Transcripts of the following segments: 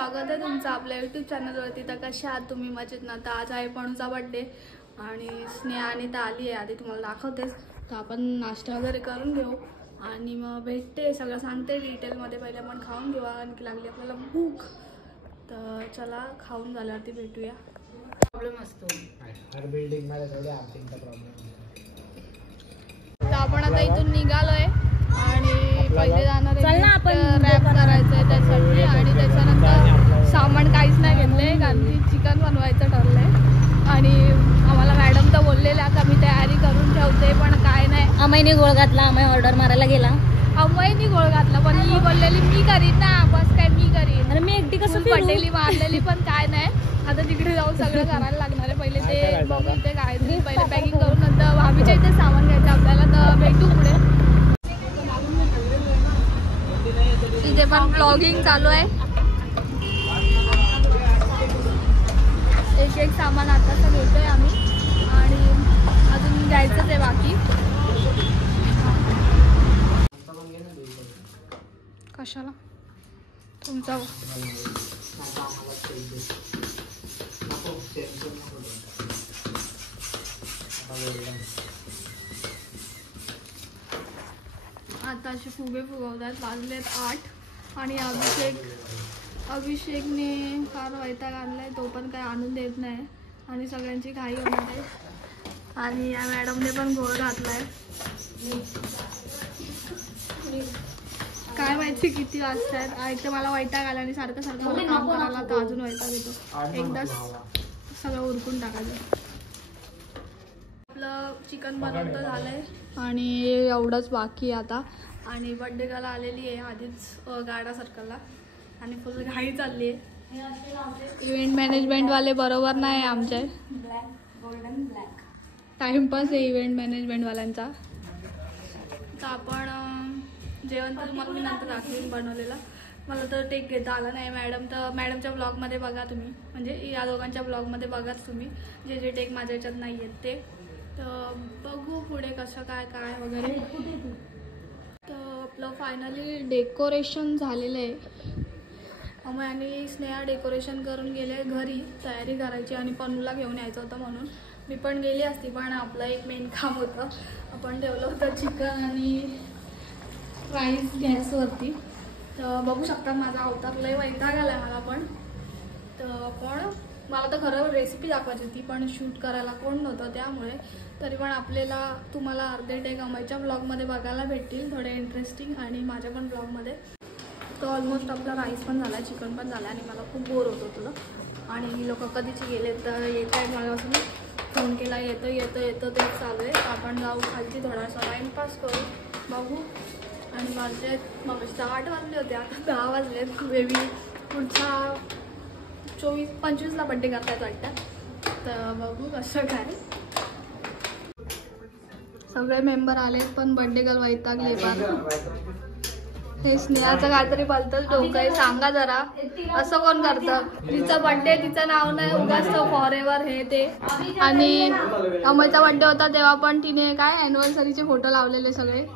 स्वागत आहे तुमचं आपल्या यूट्यूब चॅनलवरती। तर कशा आहात तुम्ही? मजेत ना? तर आज आहे पणूचा बर्थडे आणि स्नेहा आणि ता आली आहे। आधी तुम्हाला दाखवतेच, तर आपण नाश्ता वगैरे करून घेऊ आणि मग भेटते, सगळं सांगते डिटेलमध्ये। पहिले आपण खाऊन घेऊ, आणखी लागली आपल्याला भूक। तर चला खाऊन झाल्यावरती भेटूया। प्रॉब्लेम असतो हर बिल्डिंग मध्ये, थोडे आर्थिंगचा प्रॉब्लेम। तर आपण आता इथून निघालोय आणि पहिले जाणार आहे रॅप करायचंय त्यासाठी, आणि त्याच्यानंतर सामान काहीच नाही घेतलंय कारण की चिकन बनवायचं ठरलंय। आणि आम्हाला मॅडम तर बोललेल्या का मी तयारी करून ठेवते, पण काय नाही, अमयने गोळ घातला। अमय ऑर्डर मारायला गेला, अमयनी गोळ घातला, पण मी बोललेली मी करीन ना, बस काय मी करीन। अरे मी एकटी कसं पटेली मारलेली, पण काय नाही, आता तिकडे जाऊन सगळं करायला लागणार आहे। पहिले ते बघू इथे काय तरी पहिले पॅकिंग करून, नंतर भाभीच्या इथे सामान घ्यायचं आपल्याला। तर भेटू पुढे। इथे पण ब्लॉगिंग चालू आहे, एक एक सामान आताच घेतोय आम्ही आणि अजून घ्यायचंच आहे बाकी। कशाला तुमचा आता असे फुगे फुगवतात, वाजलेत 8 आणि अभिषेकने फार वैताग आणलाय, तो पण काय आणून देत नाही आणि सगळ्यांची घाई होणार आहे। आणि या मॅडमने पण गोळ घातलाय, काय माहिती किती वाजतात। एक तर मला वैताग आला आणि सारखं सारखं मला काम करायला तर अजून वैताग येतो। एकदाच सगळं उरकून टाकायचं। आपलं चिकन बनवतं झालंय आणि एवढंच बाकी आता। आणि बर्थडे गर्ल आलेली आहे आधीच गाडा सर्कलला आणि फुल घाई चालली आहे। इव्हेंट मॅनेजमेंटवाले बरोबर नाही आमचे, गोल्डन ब्लॅक टाइमपास आहे इव्हेंट मॅनेजमेंटवाल्यांचा। तर आपण जेवण तर तुम्हाला मी नंतर दाखवेन बनवलेलं, मला तर टेक घेता आला नाही। मॅडमच्या ब्लॉगमध्ये बघा तुम्ही, म्हणजे या दोघांच्या ब्लॉगमध्ये बघाच तुम्ही, जे टेक माझ्या ह्याच्यात नाही आहेत ते। तर बघू पुढे कसं काय काय वगैरे। तर आपलं फायनली डेकोरेशन झालेलं आहे। अमय आणि स्नेहा डेकोरेशन करून गेले घरी, तयारी करायची आणि पनूला घेऊन यायचं होतं म्हणून मी पण गेली असती, पण आपलं एक मेन काम होतं। आपण ठेवलं होतं चिकन आणि राईस गॅसवरती। तर बघू शकता माझा अवतार लय वैताग आलाय मला पण। तर मला तर खरं रेसिपी दाखवायची होती, पण शूट करायला कोण नव्हतं, त्यामुळे तरी पण आपल्याला तुम्हाला अर्धे टेक अमयच्या ब्लॉगमध्ये बघायला भेटतील, थोडे इंटरेस्टिंग, आणि माझ्या पण ब्लॉगमध्ये। तर ऑलमोस्ट आपला राईस पण झाला, चिकन पण झालं आणि मला खूप बोर होत होतं। आणि लोक कधीची गेले तर येत आहेत, माझ्यापासून फोन केला येतं तेच चालू आहे। आपण जाऊ खालची, थोडासा टाईमपास करू, बघू। आणि माझे मग 8 वाजले होते, आता 10 वाजलेत। बेबी पुढच्या 24-25ला बड्डे करतात वाटतं, तर बघू कसं काय। सगळे मेंबर आलेत, पण बड्डे गर्ल वैतागले पार। हे स्नेहाचं काहीतरी भलतंच डोकं आहे, सांगा जरा असं कोण करतं? तिचं बड्डे, तिचं नाव नाही उगाच फॉर एव्हर हे ते। आणि अमयचा बड्डे होता तेव्हा पण तिने काय ॲनिव्हर्सरीचे फोटो लावलेले सगळे।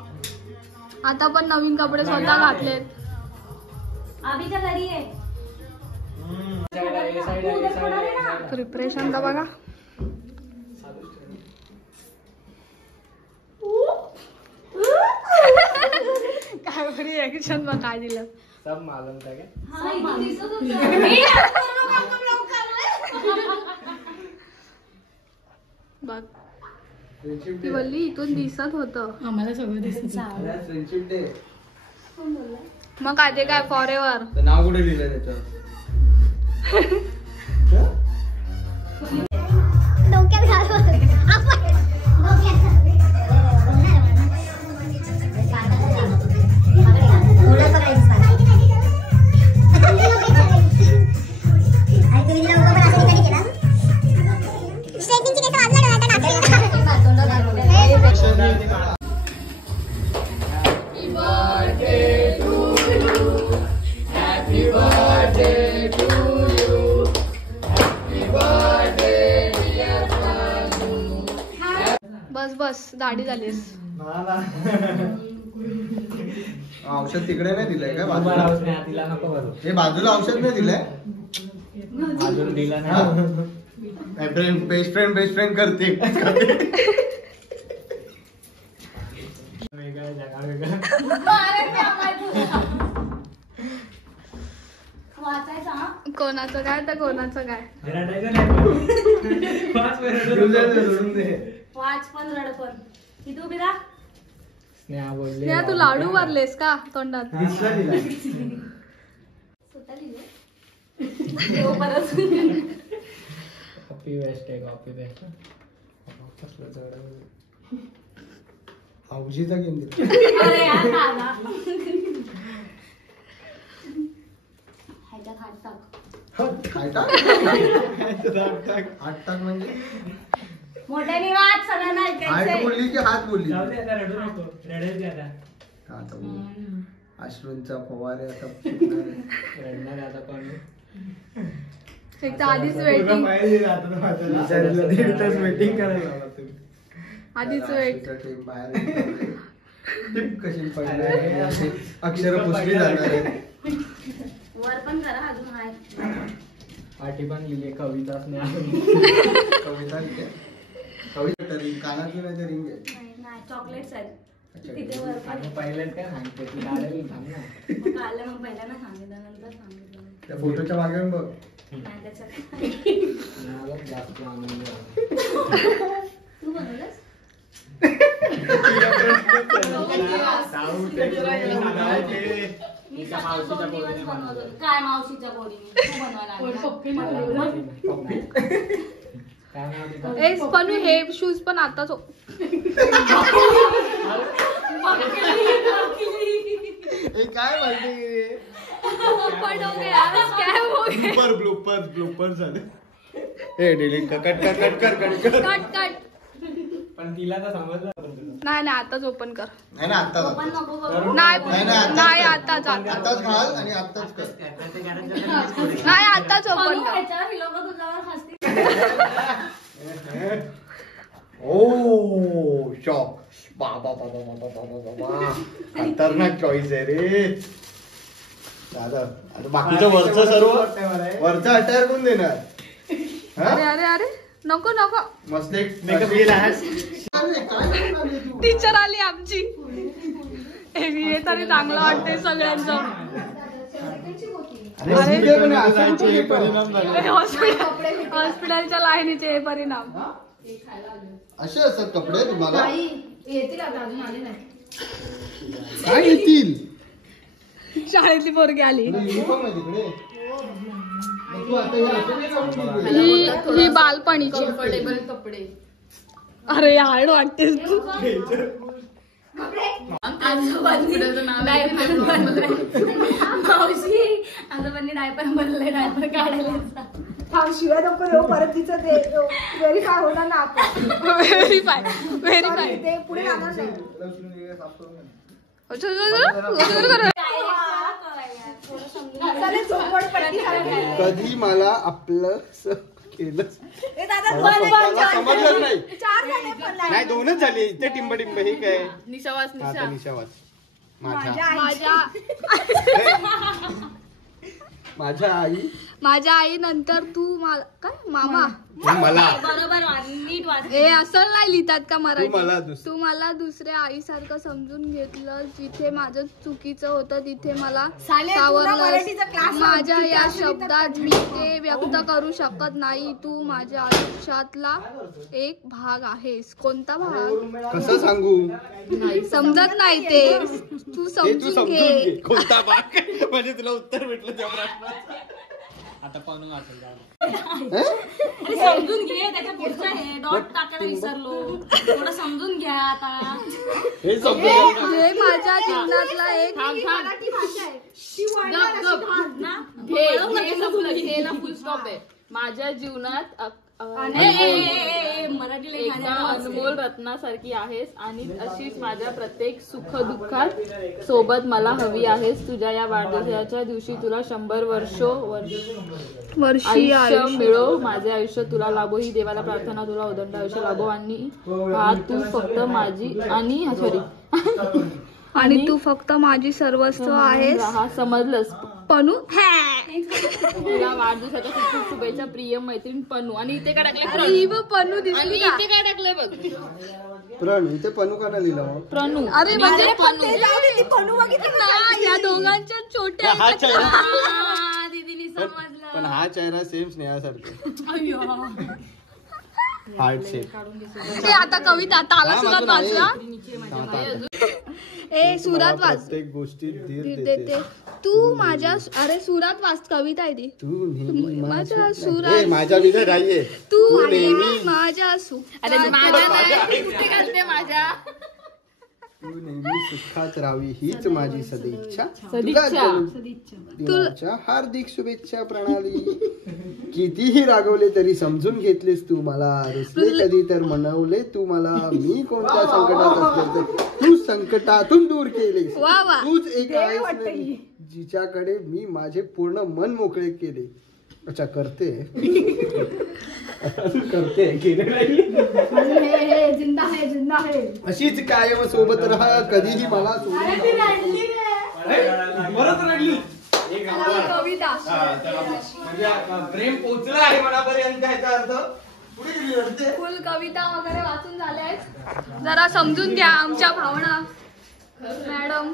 आता पण नवीन कपडे स्वतः घातलेत। प्रिपरेशन तर बघा, काय बरी रिएक्शन बघ, काय दिलं सब मालूम था क्या? बघ ती बोलली इथून दिसत होतं, आम्हाला सगळं दिसत। फ्रेंडशिप डे मग काय ते काय फॉर एव्हर नाव कुठे लिहिलंय त्याच्यावर? बस दाढी झालीस। औषध तिकडे नाही दिलंय का तुम्हाला बाजूला? औषध नाही, तिला नको भरू. हे बाजूला औषध नाही दिलंय? अजून दिला नाही. बेस्ट फ्रेंड करते. वेगळं जगा वेगळं. वाचायचा हा? कोणाचं काय तर कोणाचं काय. रडायचं नाही पण. 5 मिनिटं सोडून दे. वाच पण रड पण. इथं उभी राहा. स्नेहा बोलली. स्नेहा, तू लाडू मारलेस का तोंडात? दिसला दिला. स्वतः लिहिलंय. हो, परत. कॉपी वेस्ट आहे, कॉपी वेस्ट. कसलं जड. औषधीचा गेम दिला. अरे यार, दादा. ह्याच्यात हात टाक. हात टाक म्हणजे मोठ्याने वाच, सगळ्यांना हात ऐकायचंय. बोलली की हात बोलली? जाऊ दे आता, रडू नको. रडायचं आता. आता बोल. अश्रूंचा फवारे आता फुटणार आहे. रडणार आता कोण. एक तर आधीच वेटिंग, वेटिंग करायला लावला तुम्ही. आधीच वेट. अश्रूचा टेप बाहेर निघतोय. टिप कशी पडणार आहे, अक्षर पुसली जाणार आहे. वर पण करा, अजून आहे. पाठी पण लिहिली कविता स्नेहा. कविता लिहिते? कविता रिंग कानातली नाही तर रिंग आहे. नाही, चॉकलेट्स आहेत. अच्छा. तिथे वर पण. आणि पहिलेच काय सांगते ती काढायला थांब ना. मग काढलं, मग पहिल्यांदा सांगितलं, नंतर सांगितलं. त्या फोटोच्या मागे बघ. नाही त्याच्यात. स्नेहालाच जास्त आनंद झाला. तू बनवलंस? मी स्वतः 2 दिवस बनवत होते. काय मावशीच्या पोरीने? तू बनवायला लागली. काय नाव तिचं? ए पण हे शूज पण आताच काय माहिती पण हो गया, स्कॅम हो गया. ब्लूपर झाले. हे डिलीट कर. Cut cut. पण तिला तर समजलं आपण तुला. नाही आताच ओपन कर. नाही ना आता पण नको करू. नाही आताच आताच घाल आणि आताच कर. नाही आताच ओपन बनवू कर. ह्याच्यावर ही लोकं तुझ्यावर हसतील. ओ शॉक. बाबा खतरनाक चॉईस आहे रे. दादा आता बाकीचं वरचं सर्व वरचं अटायर कोण देणार? अरे अरे अरे नको नको. मस्त एक मेकअप टीचर आली आमची. हे तरी चांगलं वाटतंय सगळ्यांचं. हॉस्पिटलच्या लाईनीचे हे परिणाम. असे असतात कपडे तुम्हाला? येतील आता, अजून आले नाही. काय येतील? शाळेतली पोरगी आली. युनिफॉर्म आहे तिकडे. मग तू आता हे असं नाही करून दिली. ही बालपणीची कम्फर्टेबल कपडे. अरे हार्ड वाटतेस तू. मावशी आजोबांनी डायपर बनलंय, डायपर काढायला. शिवाय नको देऊ परत तिचं ते व्हेरीफाय होणार ना आपण. व्हेरीफाय ते पुढे जाणार नाही. चालेल, झोपडपट्टी सारखी. कधी मला आपलं केलं ए दादा, मला समजलं नाही. 4 झाले पण नाही. नाही 2च झाले. ते टिंब हे काय? निशावास आता निशावास. माझ्या आई माझ्या आई नंतर तू मला काय मामा मला बरोबर नीट वाच. हे असं नाही लिहितात का मराठी? तू तू मला दुसऱ्या आईसारखं समजून घेतलं. जिथे माझं चुकीचं होतं तिथे मला मराठीचा क्लास सावरलं. माझ्या या शब्दात मी ते व्यक्त करू शकत नाही. तू माझ्या आयुष्यातला एक भाग आहेस. कोणता भाग कसं सांगू? समजत नाही ते. तू समजून घे. कोणता भाग? म्हणजे तुला उत्तर भेटलं त्या प्रश्नाचं. आता पाहून वाचेल जाऊ. अरे समजून घे, त्याच्या पुढचं हे डॉट टाकायला विसरलो. थोडं समजून घ्या आता. हे समजलं. जे माझ्या जीवनातला एक मराठी भाषा आहे. ती वळणार अशी घाल. ना फुल स्टॉप आहे. माझ्या जीवनात मराठी एकदम अनमोल रत्नासारखी आहेस आणि अशीच माझ्या प्रत्येक सुख दुःखात सोबत मला हवी आहेस. तुझ्या या वाढदिवसाच्या दिवशी तुला 100 वर्षी आयुष्य मिळो. माझे आयुष्य तुला लाभो ही देवाला प्रार्थना. तुला उदंड आयुष्य लाभो आणि तू फक्त माझी आणि सॉरी आणि तू फक्त माझी सर्वस्व आहेस. हा समजलंस. पनू तुला वाढदिवसाच्या खूप खूप शुभेच्छा प्रिय मैत्रीण पनू. आणि इथे काय टाकले ही बघ पनू आणि दिसली का? इथे काय टाकलंय बघ प्रण इथे पनू का लिहिलं मग? प्रणू. अरे म्हणजे पण ते जाऊ दे, ती पनू बघितली ना? या दोघांच्या छोट्या हा चेहरा दीदीने समजलं. पण हा चेहरा सेम स्नेहासारखा हार्ट शेप. ते आता कविता ताला सुरात वाचला. ए सुरात वाच. प्रत्येक गोष्टीत धीर देते देते तू माझ्या. अरे सुरात वाच कविता आहे ती. तू नेहमी माझ्या ए, सुरात माझ्या विजय नाहीये. तू नेहमी माझ्या अरे माझ्या नाही कुठे घालते माझ्या. तू नेहमी सुखात राहावी हीच माझी सदिच्छा. सदिच्छा. दिनाच्या हार्दिक शुभेच्छा प्रणाली. कितीही रागवले तरी समजून घेतलेस तू मला. रुसले कधी तर मनवले तू मला. मी कोणत्या संकटात असले तर तू संकटातून दूर केलेस. वा वा. तूच एक आहेस नाही जिच्याकडे मी माझे पूर्ण मन मोकळे केले. अच्छा करते केले नाही. हे जिंदा आहे, जिंदा आहे. अशीच कायम सोबत राहा कधीही मला सोडून जाऊ कविता. म्हणजे प्रेम पोचलं आहे मनापर्यंत याचा अर्थ पुढे रडते. फुल कविता वगैरे वाचून झाल्यात. जरा समजून घ्या आमच्या भावना मॅडम.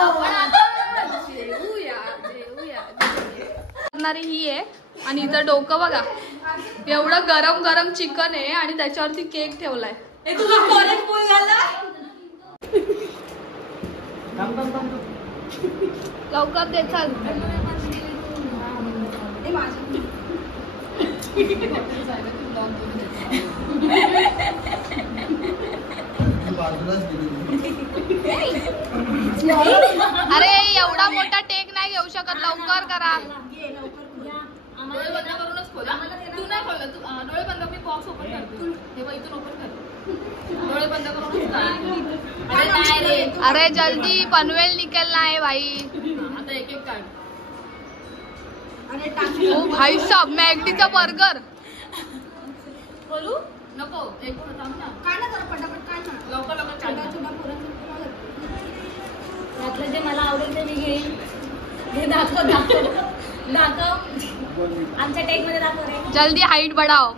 आपण आता जेवूया. करणारी ही आहे. आणि इथं डोकं बघा एवढं गरम गरम चिकन आहे आणि त्याच्यावरती केक ठेवलाय. लवकर दे चल. अरे एवढा मोठा टेक नाही घेऊ शकत. लवकर करा. डोळे बंद करूनच खोला. तू नाही खोलला. तू डोळे बंद. मी बॉक्स ओपन करते. हे बघ इथून ओपन कर. डोळे बंद करूनच कर. अरे नाही रे. अरे जल्दी पनवेल निकलना है भाई. आता एक एक काढ. ओ भाई साहब मॅगडीचा बर्गर. बोलू नको. एक थांब ना. काय ना जरा पटापट काय ना. लवकर लवकर काढ. त्यातलं जे मला आवडेल ते मी घेईन. हे दाखव दाखव दाखव. आमच्या टेक मध्ये दाखव रे. जल्दी हाइट बढ़ाओ.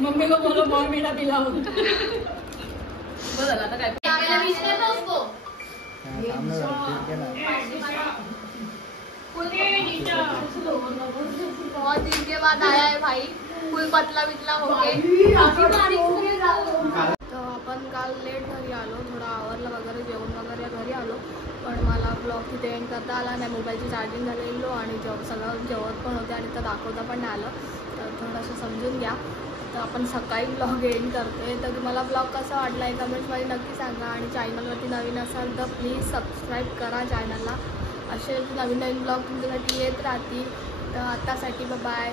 मम्मी को बोलो बॉर्नविटा पिलाओ. बरं झालं आता काय. बहुत दिन के बाद आया है भाई. फुल पतला बितला होके. तर आपण काल लेट घरी आलो. थोडं आवरलं वगैरे जेवण वगैरे घरी आलो. पण मला ब्लॉग तिथे एंड करता आला नाही. मोबाईलची चार्जिंग झालेलो आणि सगळं जेवत पण होते आणि तर दाखवता पण नाही आलं. तर थोडंसं समजून घ्या. तर आपण सकाळी ब्लॉग एंड करतोय. तर तुम्हाला ब्लॉग कसा वाटला आहे कमेंट्समध्ये नक्की सांगा. आणि चॅनलवरती नवीन असाल तर प्लीज सबस्क्राईब करा चॅनलला. असे नवीन नवीन ब्लॉग तुमच्यासाठी येत राहतील. तर आतासाठी बाय.